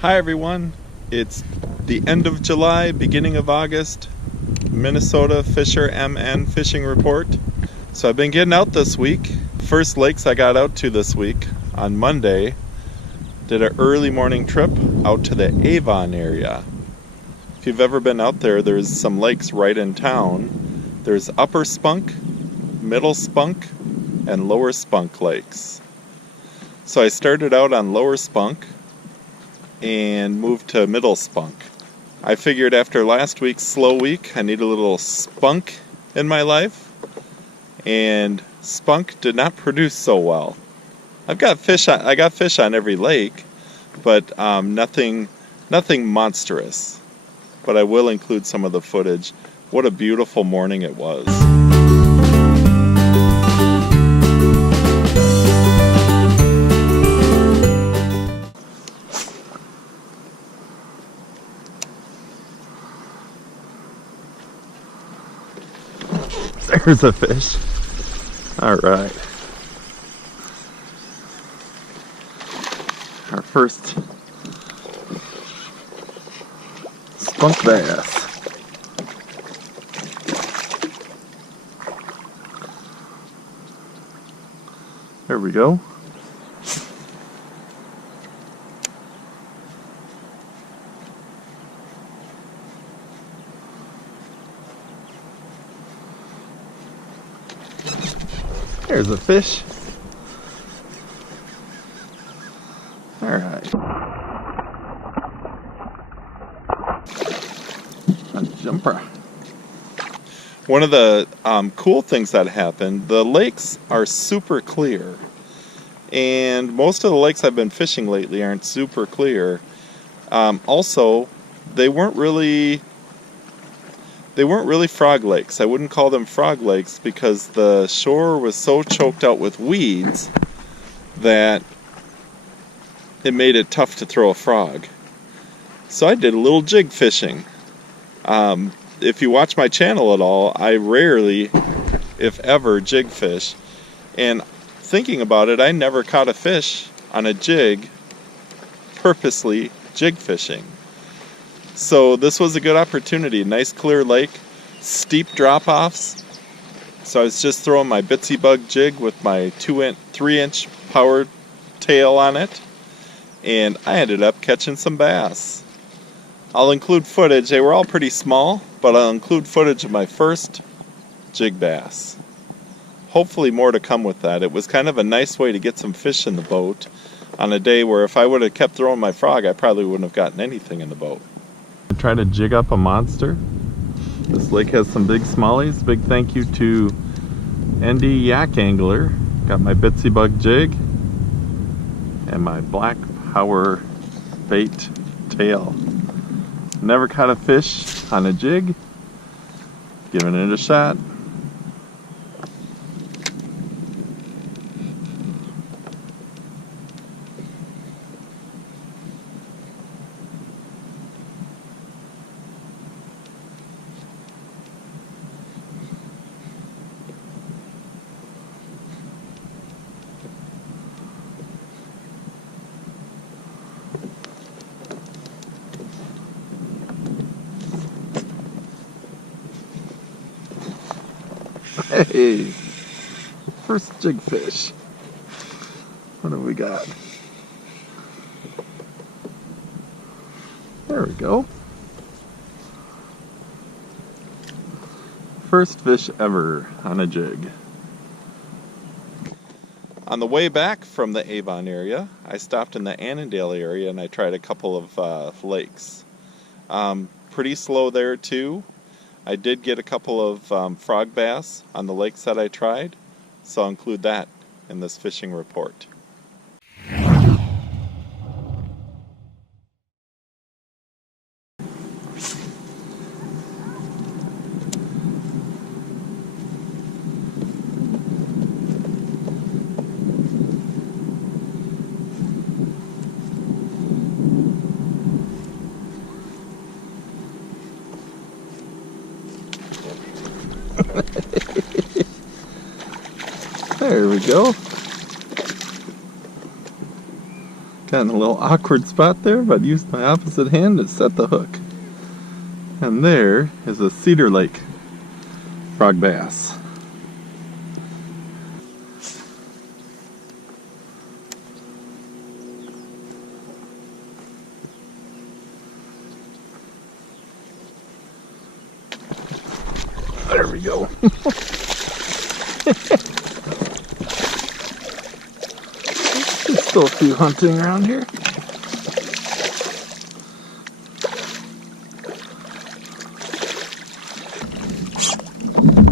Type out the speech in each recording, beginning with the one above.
Hi everyone, it's the end of July, beginning of August, Minnesota FisherMN fishing report. So I've been getting out this week. First lakes I got out to this week on Monday, did an early morning trip out to the Avon area. If you've ever been out there, there's some lakes right in town. There's Upper Spunk, Middle Spunk, and Lower Spunk lakes. So I started out on Lower Spunk and moved to Middle Spunk. I figured after last week's slow week, I need a little spunk in my life, and spunk did not produce so well. I got fish on every lake, but nothing monstrous. But I will include some of the footage. What a beautiful morning it was. There's a fish. All right. Our first spunk bass. There we go. There's a fish. All right. A jumper. One of the cool things that happened, the lakes are super clear. And most of the lakes I've been fishing lately aren't super clear. Also, they weren't really frog lakes. I wouldn't call them frog lakes because the shore was so choked out with weeds that it made it tough to throw a frog. So I did a little jig fishing. If you watch my channel at all, I rarely, if ever, jig fish. And thinking about it, I never caught a fish on a jig purposely jig fishing. So this was a good opportunity. Nice clear lake, steep drop-offs. So I was just throwing my Bitsy Bug jig with my 3-inch power tail on it, and I ended up catching some bass. I'll include footage. They were all pretty small, but I'll include footage of my first jig bass. Hopefully more to come with that. It was kind of a nice way to get some fish in the boat on a day where if I would have kept throwing my frog, I probably wouldn't have gotten anything in the boat. Try to jig up a monster. This lake has some big smallies. Big thank you to ND Yak Angler. Got my Bitsy Bug jig and my black power bait tail. Never caught a fish on a jig. Giving it a shot. Hey, first jig fish. What have we got? There we go. First fish ever on a jig. On the way back from the Avon area, I stopped in the Annandale area and I tried a couple of lakes. Pretty slow there too. I did get a couple of frog bass on the lakes that I tried, so I'll include that in this fishing report. There we go. Got in a little awkward spot there, but used my opposite hand to set the hook. And there is a Cedar Lake frog bass. There we go. There's still a few hunting around here.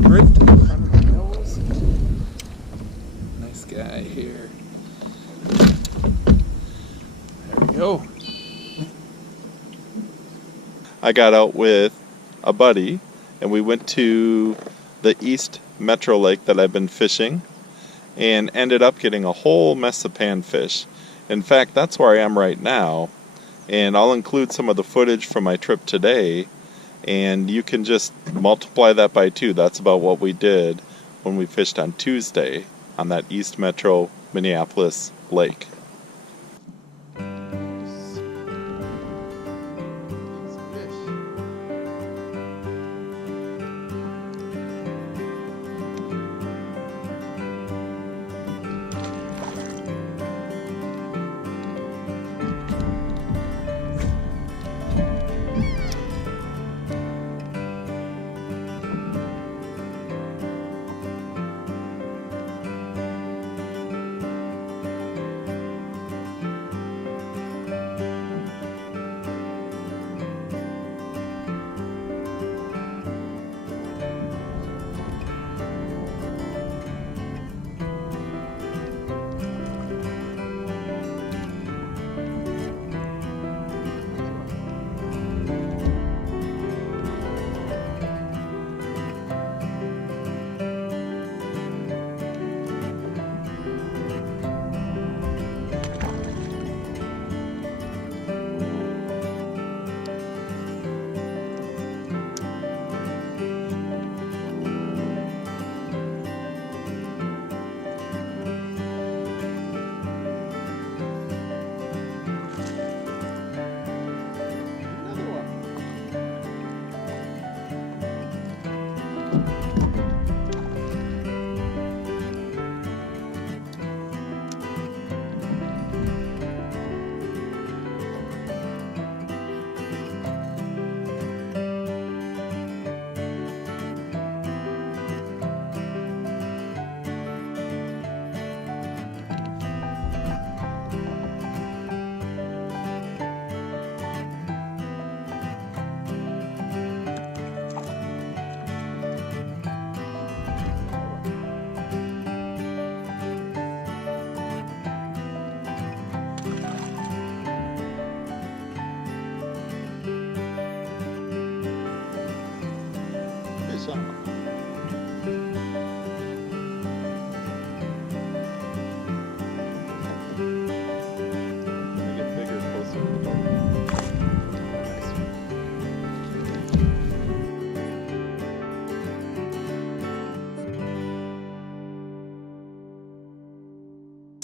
Right in front of my nose. Nice guy here. There we go. I got out with a buddy and we went to the East Metro Lake that I've been fishing and ended up getting a whole mess of panfish. In fact, that's where I am right now, and I'll include some of the footage from my trip today, and you can just multiply that by 2. That's about what we did when we fished on Tuesday on that East Metro Minneapolis lake.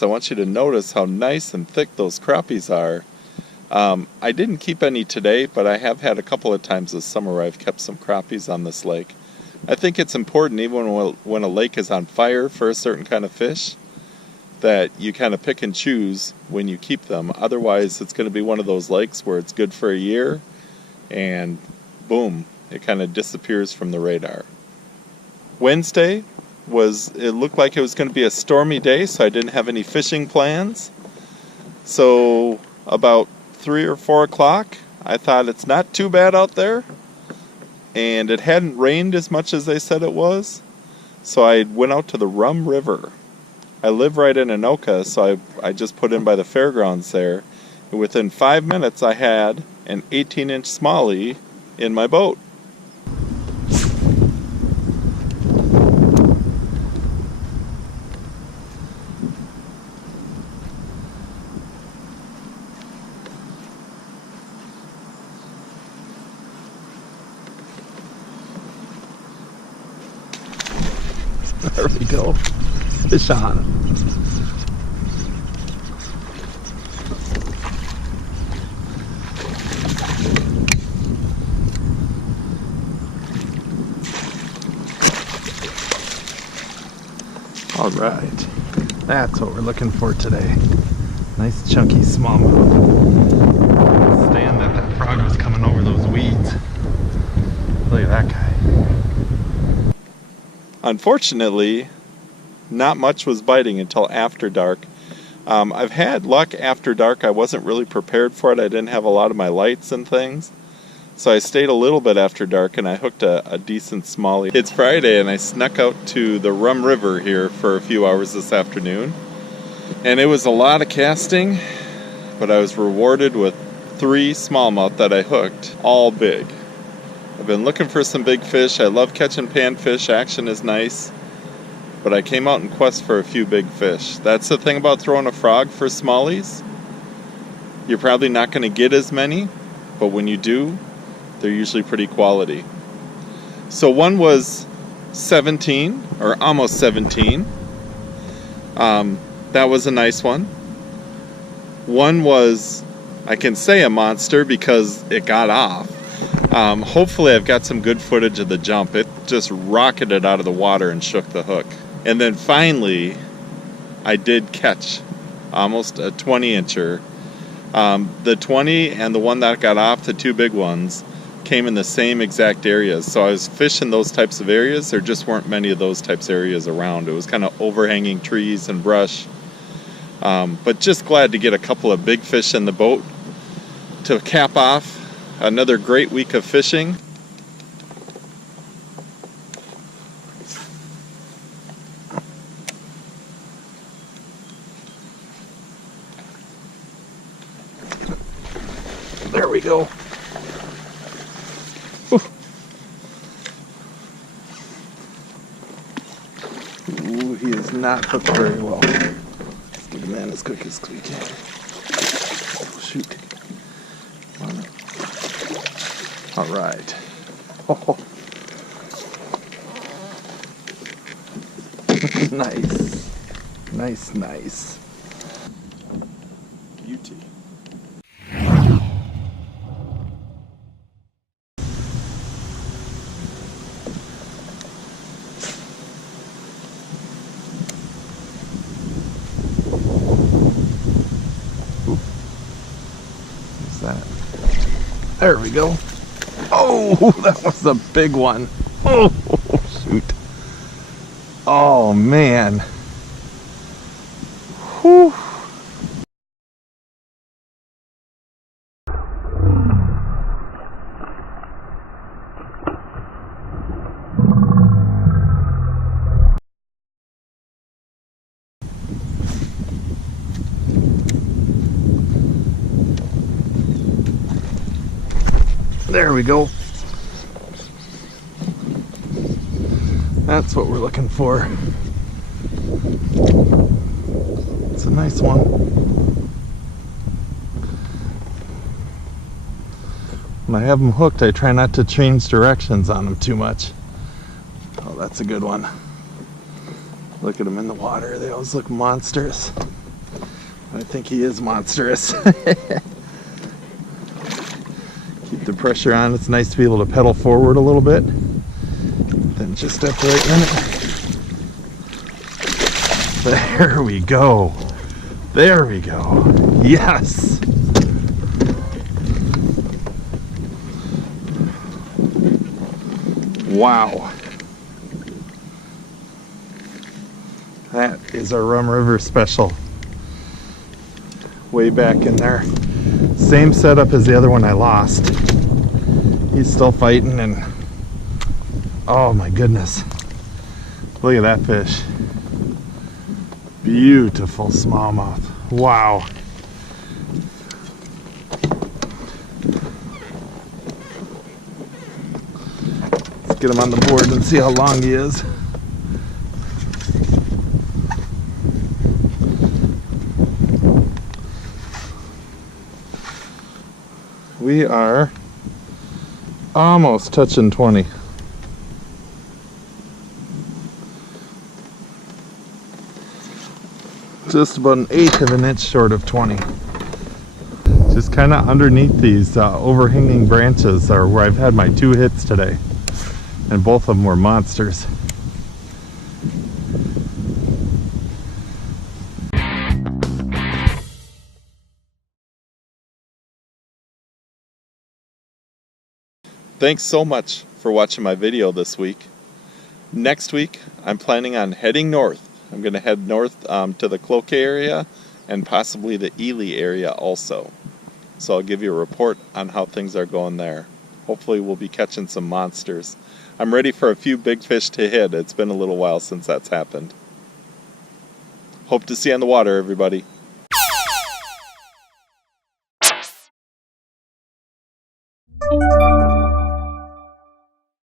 I want you to notice how nice and thick those crappies are. I didn't keep any today, but I have had a couple of times this summer where I've kept some crappies on this lake. I think it's important, even when a lake is on fire for a certain kind of fish, that you kind of pick and choose when you keep them. Otherwise, it's going to be one of those lakes where it's good for a year, and boom, it kind of disappears from the radar. Wednesday it looked like it was going to be a stormy day, so I didn't have any fishing plans. So about 3 or 4 o'clock, I thought it's not too bad out there, and it hadn't rained as much as they said it was, so I went out to the Rum River. I live right in Anoka, so I just put in by the fairgrounds there, and within 5 minutes I had an 18-inch smallie in my boat. There we go. Fish on. Alright, that's what we're looking for today. Nice chunky smallmouth. Stand that frog was coming over those weeds. Look at that guy. Unfortunately, not much was biting until after dark. I've had luck after dark. I wasn't really prepared for it. I didn't have a lot of my lights and things. So I stayed a little bit after dark and I hooked a decent smallie. It's Friday and I snuck out to the Rum River here for a few hours this afternoon. And it was a lot of casting, but I was rewarded with 3 smallmouth that I hooked, all big. I've been looking for some big fish. I love catching panfish. Action is nice. But I came out in quest for a few big fish. That's the thing about throwing a frog for smallies. You're probably not going to get as many, but when you do, they're usually pretty quality. So one was 17, or almost 17. That was a nice one. One was, I can say a monster because it got off. Hopefully I've got some good footage of the jump. It just rocketed out of the water and shook the hook. And then finally, I did catch almost a 20-incher. The 20 and the one that got off, the 2 big ones, came in the same exact areas. So I was fishing those types of areas. There just weren't many of those types of areas around. It was kind of overhanging trees and brush. But just glad to get a couple of big fish in the boat to cap off another great week of fishing. There we go. Ooh, he is not hooked very well. Let's get him in as quick as we can. Oh, shoot. Come on. All right. Oh. Nice. Nice, nice. Beauty. There we go. Oh, that was a big one. Oh, shoot. Oh, man. Whew. There we go. That's what we're looking for. It's a nice one. When I have them hooked, I try not to change directions on them too much. Oh, that's a good one. Look at them in the water. They always look monstrous. I think he is monstrous. Keep the pressure on. It's nice to be able to pedal forward a little bit. Then just at the right minute. There we go. There we go. Yes. Wow. That is our Rum River special. Way back in there. Same setup as the other one I lost. He's still fighting and oh my goodness. Look at that fish. Beautiful smallmouth. Wow. Let's get him on the board and see how long he is. We are almost touching 20. Just about 1/8 of an inch short of 20. Just kind of underneath these overhanging branches are where I've had my 2 hits today. And both of them were monsters. Thanks so much for watching my video this week. Next week, I'm planning on heading north. I'm going to head north to the Cloquet area and possibly the Ely area also. So I'll give you a report on how things are going there. Hopefully we'll be catching some monsters. I'm ready for a few big fish to hit. It's been a little while since that's happened. Hope to see you on the water, everybody.